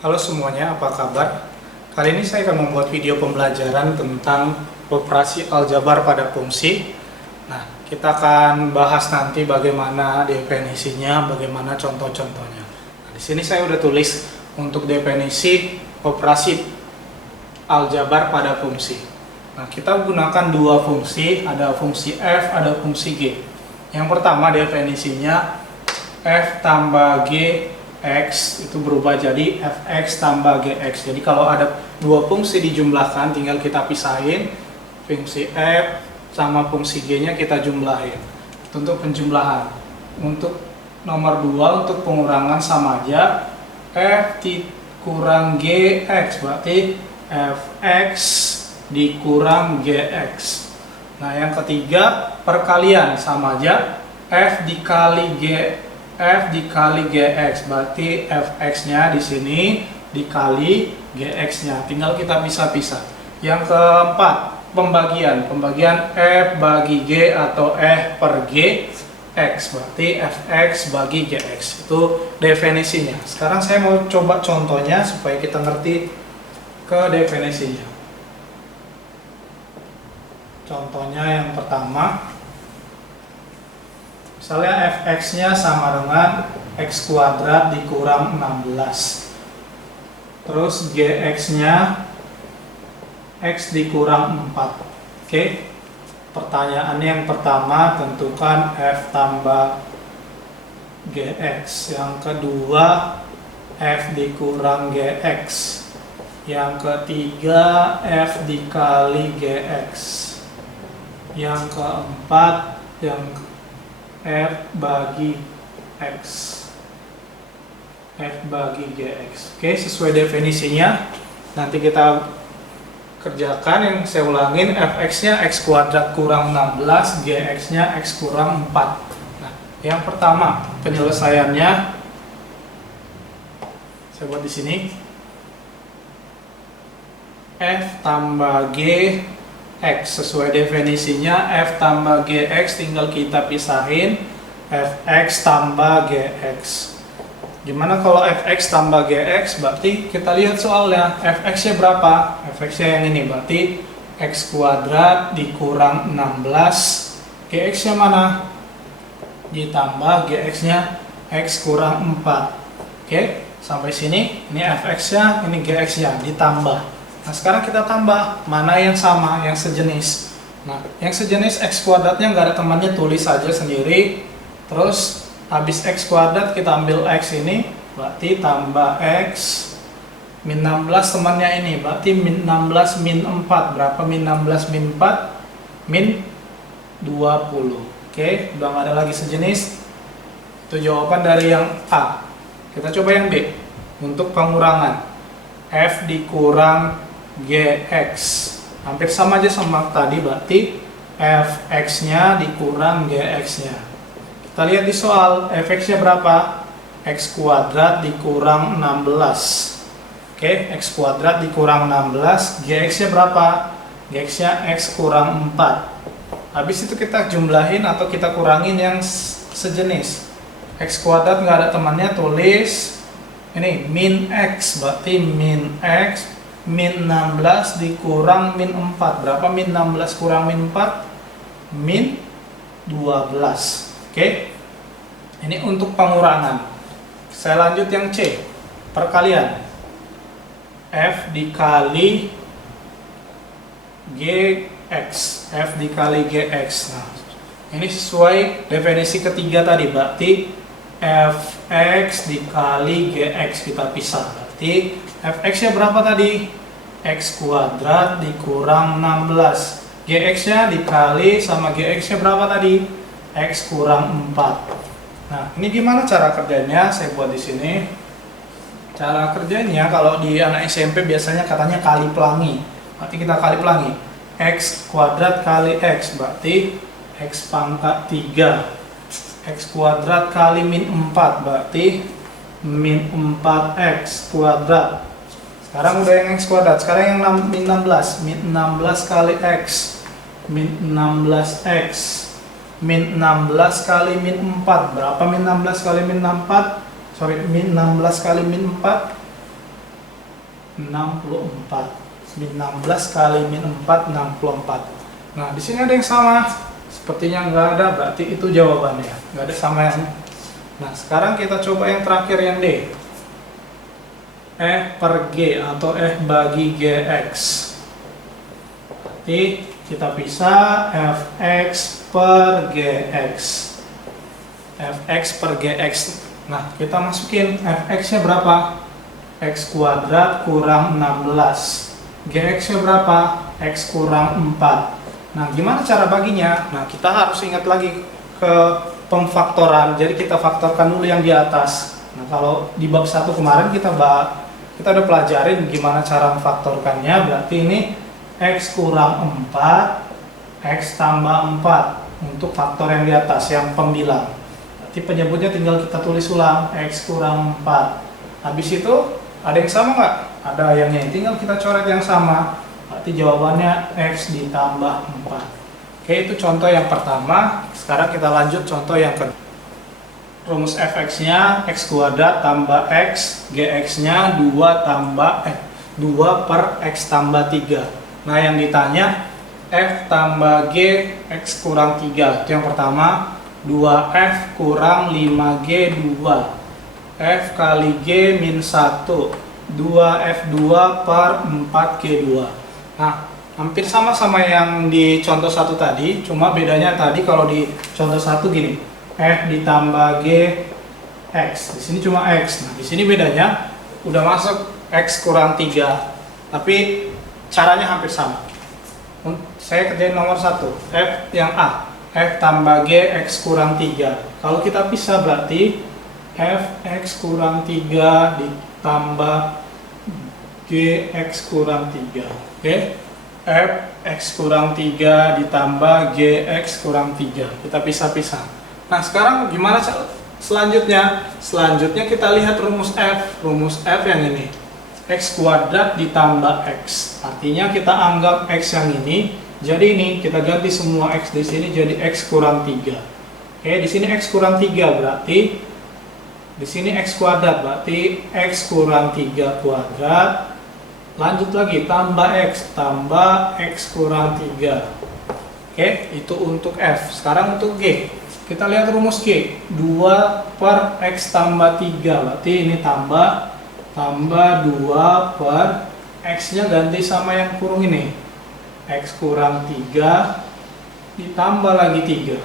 Halo semuanya, apa kabar? Kali ini saya akan membuat video pembelajaran tentang operasi aljabar pada fungsi. Nah, kita akan bahas nanti bagaimana definisinya, bagaimana contoh-contohnya. Nah, di sini saya udah tulis untuk definisi operasi aljabar pada fungsi. Nah, kita gunakan dua fungsi, ada fungsi f, ada fungsi g. Yang pertama definisinya f tambah g x itu berubah jadi fx tambah gx. Jadi kalau ada dua fungsi dijumlahkan, tinggal kita pisahin fungsi f sama fungsi g nya kita jumlahin. Itu untuk penjumlahan. Untuk nomor 2 untuk pengurangan sama aja, f dikurang gx berarti fx dikurang gx. Nah yang ketiga perkalian sama aja, f dikali gx berarti fx-nya di sini dikali gx-nya. Tinggal kita pisah-pisah. Yang keempat, pembagian f bagi g atau f per g x berarti fx bagi gx. Itu definisinya. Sekarang saya mau coba contohnya supaya kita ngerti ke definisinya. Contohnya yang pertama, misalnya fx-nya sama dengan x kuadrat dikurang 16. Terus gx-nya x dikurang 4. Oke. Pertanyaannya yang pertama, tentukan f tambah gx. Yang kedua, f dikurang gx. Yang ketiga, f dikali gx. Yang keempat, f bagi x, f bagi gx. Oke, sesuai definisinya nanti kita kerjakan. Yang saya ulangin, fx nya x kuadrat kurang 16, gx nya x kurang 4. Nah, yang pertama penyelesaiannya saya buat di sini, f tambah g x. Sesuai definisinya f tambah gx tinggal kita pisahin fx tambah gx. Gimana kalau fx tambah gx? Berarti kita lihat soalnya fx nya berapa? Fx nya yang ini berarti x kuadrat dikurang 16, gx nya mana? Ditambah gx nya x kurang 4. Oke, sampai sini ini fx nya, ini gx nya ditambah. Nah sekarang kita tambah mana yang sama, yang sejenis. Nah yang sejenis x kuadratnya nggak ada temannya, tulis saja sendiri. Terus habis x kuadrat kita ambil x ini, berarti tambah x min 16 temannya ini, berarti min 16 min 4. Berapa min 16 min 4? Min 20. Oke, udah nggak ada lagi sejenis. Itu jawaban dari yang A. Kita coba yang B. Untuk pengurangan, f dikurang gx hampir sama aja sama tadi, berarti fx nya dikurang gx nya. Kita lihat di soal, fx nya berapa? X kuadrat dikurang 16. Oke, x kuadrat dikurang 16, gx nya berapa? Gx nya x kurang 4. Habis itu kita jumlahin atau kita kurangin yang sejenis. X kuadrat nggak ada temannya, tulis ini min x, berarti min x min 16 dikurang min 4. Berapa min 16 kurang min 4? Min 12. Oke. Ini untuk pengurangan. Saya lanjut yang C. Perkalian. F dikali gx. F dikali gx. Nah, ini sesuai definisi ketiga tadi. Berarti fx dikali gx kita pisah. Berarti fx nya berapa tadi? X kuadrat dikurang 16. Gx nya dikali sama gx nya berapa tadi? X kurang 4. Nah, ini gimana cara kerjanya? Saya buat di sini. Cara kerjanya kalau di anak SMP biasanya katanya kali pelangi. Berarti kita kali pelangi. X kuadrat kali x berarti x pangkat 3. X kuadrat kali min 4 berarti min 4x kuadrat. Sekarang udah yang x kuadrat, sekarang yang min 16. Min 16 kali x, min 16x, min 16 kali min 4. Berapa min 16 kali min 4? Min 16 kali min 4 64. Min 16 kali min 4, 64. Nah, di sini ada yang sama. Sepertinya nggak ada, berarti itu jawabannya. Nggak ada sama yang. Nah, sekarang kita coba yang terakhir, yang D. F per G atau F bagi Gx. Berarti kita pisah Fx per Gx. Fx per Gx. Nah, kita masukin Fx-nya berapa? X kuadrat kurang 16. Gx-nya berapa? X kurang 4. Nah, gimana cara baginya? Nah, kita harus ingat lagi ke pemfaktoran. Jadi kita faktorkan dulu yang di atas. Nah, kalau di bab 1 kemarin kita udah pelajarin gimana cara memfaktorkannya. Berarti ini X kurang 4, X tambah 4 untuk faktor yang di atas, yang pembilang. Berarti penyebutnya tinggal kita tulis ulang, X kurang 4. Habis itu, ada yang sama nggak? Ada yang ini, tinggal kita coret yang sama. Berarti jawabannya X ditambah 4. Oke, itu contoh yang pertama. Sekarang kita lanjut contoh yang kedua. Rumus Fx-nya X kuadrat tambah X, Gx-nya 2 per X tambah 3. Nah, yang ditanya F tambah G, X kurang 3. Itu yang pertama. 2F kurang 5G 2. F kali G min 1. 2F2 per 4G2. Nah, hampir sama yang di contoh 1 tadi, cuma bedanya tadi kalau di contoh 1 gini, F ditambah G X, di sini cuma X. Nah, di sini bedanya udah masuk X kurang 3, tapi caranya hampir sama. Saya kerjain nomor 1, F yang A, F tambah G X kurang 3. Kalau kita pisah berarti F X kurang 3 ditambah Gx kurang 3. Oke, F X kurang 3 ditambah Gx kurang 3. Kita pisah-pisah. Nah, sekarang gimana selanjutnya? Selanjutnya kita lihat rumus F. Rumus F yang ini. X kuadrat ditambah X. Artinya kita anggap X yang ini. Jadi ini kita ganti semua X di sini jadi X kurang 3. Oke, di sini X kurang 3 berarti di sini X kuadrat berarti X kurang 3 kuadrat. Lanjut lagi, tambah X kurang 3. Oke, itu untuk F. Sekarang untuk G. Kita lihat rumus G. 2 per X tambah 3. Berarti ini tambah 2 per X-nya ganti sama yang kurung ini. X kurang 3 ditambah lagi 3.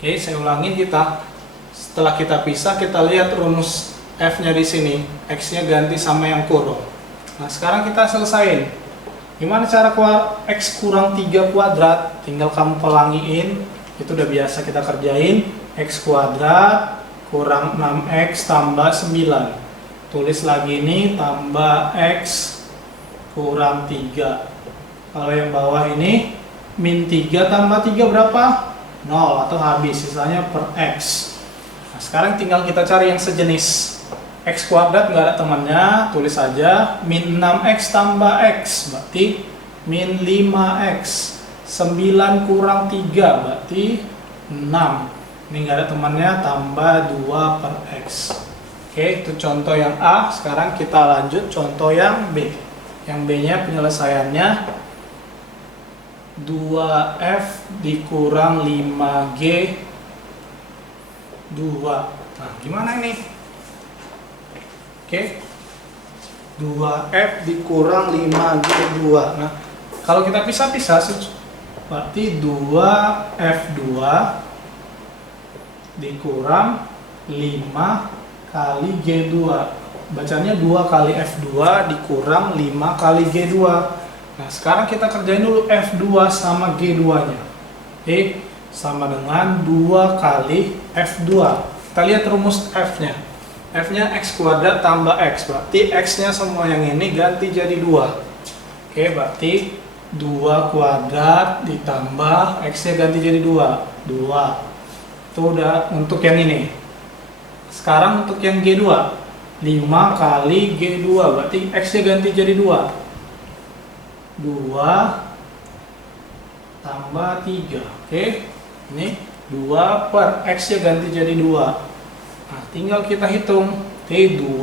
Oke, saya ulangi kita. Setelah kita pisah, kita lihat rumus F-nya di sini. X-nya ganti sama yang kurung. Nah, sekarang kita selesain. Gimana cara X kurang 3 kuadrat? Tinggal kamu pelangiin. Itu udah biasa kita kerjain. X kuadrat kurang 6X tambah 9. Tulis lagi ini tambah X kurang 3. Kalau yang bawah ini min 3 tambah 3 berapa? 0 atau habis. Sisanya per X. Nah, sekarang tinggal kita cari yang sejenis. X kuadrat nggak ada temannya, tulis aja min 6X tambah X, berarti min 5X. 9 kurang 3, berarti 6. Ini nggak ada temannya, tambah 2 per X. Oke, itu contoh yang A. Sekarang kita lanjut contoh yang B. Yang B-nya penyelesaiannya 2F dikurang 5G 2. Nah, gimana ini? Oke, 2F dikurang 5G2. Nah, kalau kita pisah-pisah, berarti 2F2 dikurang 5 kali G2. Bacanya 2 kali F2 dikurang 5 kali G2. Nah, sekarang kita kerjain dulu F2 sama G2-nya. Oke, sama dengan 2 kali F2. Kita lihat rumus F-nya. F-nya X kuadrat tambah X, berarti X-nya semua yang ini ganti jadi 2. Oke, berarti 2 kuadrat ditambah X-nya ganti jadi 2. 2. Itu udah untuk yang ini. Sekarang untuk yang G2. 5 kali G2, berarti X-nya ganti jadi 2. 2 tambah 3. Oke, ini 2 per X-nya ganti jadi 2. Nah, tinggal kita hitung T2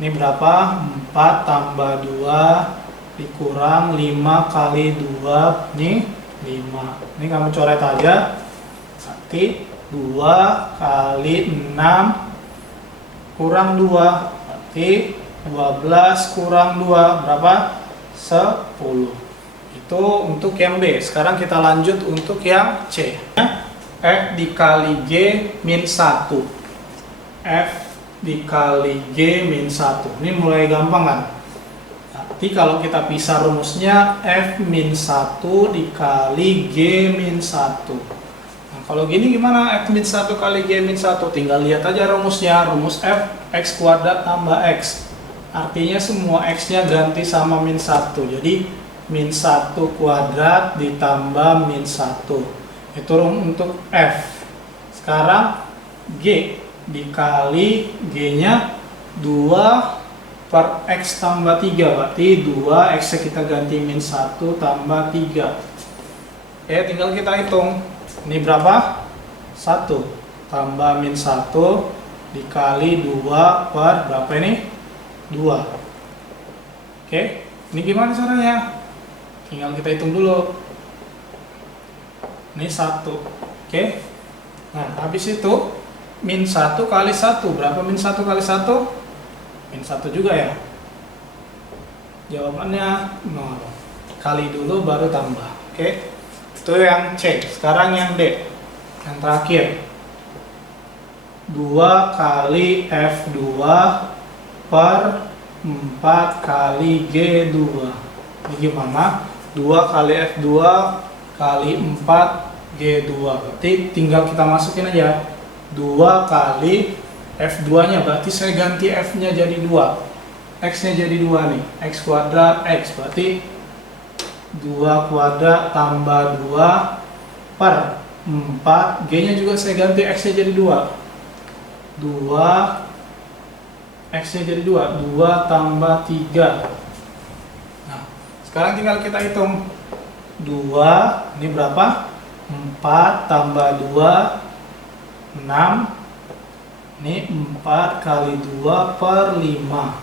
Ini berapa? 4 tambah 2 dikurang 5 kali 2, ini 5. Ini kamu coret aja. Berarti 2 kali 6 kurang 2. Berarti 12 kurang 2 berapa? 10. Itu untuk yang B. Sekarang kita lanjut untuk yang C. F dikali G min 1. F dikali G min 1. Ini mulai gampang kan? Nanti kalau kita pisah rumusnya F min 1 dikali G min 1. Nah, kalau gini gimana? F min 1 kali G min 1? Tinggal lihat aja rumusnya. Rumus F, X kuadrat tambah X. Artinya semua X-nya ganti sama min 1. Jadi min 1 kuadrat ditambah min 1. Itu untuk F. Sekarang G dikali G-nya 2 per X tambah 3. Berarti 2 X-nya kita ganti min 1 tambah 3. Oke, tinggal kita hitung. Ini berapa? 1 tambah min 1 dikali 2 per berapa ini? 2. Oke, ini gimana caranya? Tinggal kita hitung dulu. Ini 1. Oke. Nah, habis itu min 1 kali 1. Berapa min 1 kali 1? Min 1 juga ya. Jawabannya 0. Kali dulu baru tambah. Oke. Itu yang C. Sekarang yang D. Yang terakhir. 2 kali F2 per 4 kali G2. Ini gimana? 2 kali F2 kali 4 G2. Berarti tinggal kita masukin aja. 2 kali F2-nya, berarti saya ganti F-nya jadi 2. X-nya jadi 2 nih. X kuadrat X. Berarti 2 kuadrat tambah 2 per 4. G-nya juga saya ganti X-nya jadi 2. 2 X-nya jadi 2. 2 tambah 3. Nah, sekarang tinggal kita hitung. 2, ini berapa? 4 tambah 2, 6. Ini 4 kali 2 per 5.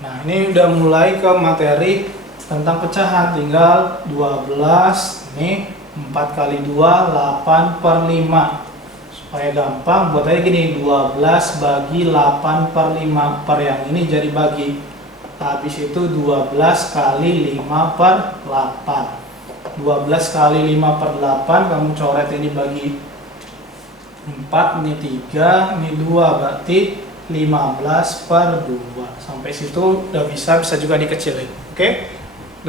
Nah, ini udah mulai ke materi tentang pecahan. Tinggal 12, ini 4 kali 2, 8 per 5. Supaya gampang, buat aja gini, 12 bagi 8 per 5. Per yang ini jadi bagi. Habis itu 12 kali 5 per 8. 12 kali 5 per 8, kamu coret ini bagi 4, ini 3, ini 2. Berarti 15 per 2. Sampai situ udah bisa juga dikecilin. Oke?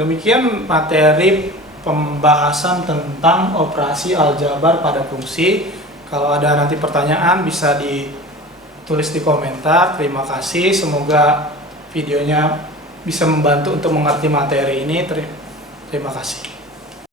Demikian materi pembahasan tentang operasi aljabar pada fungsi. Kalau ada nanti pertanyaan bisa ditulis di komentar. Terima kasih. Semoga videonya bisa membantu untuk mengerti materi ini. Terima kasih.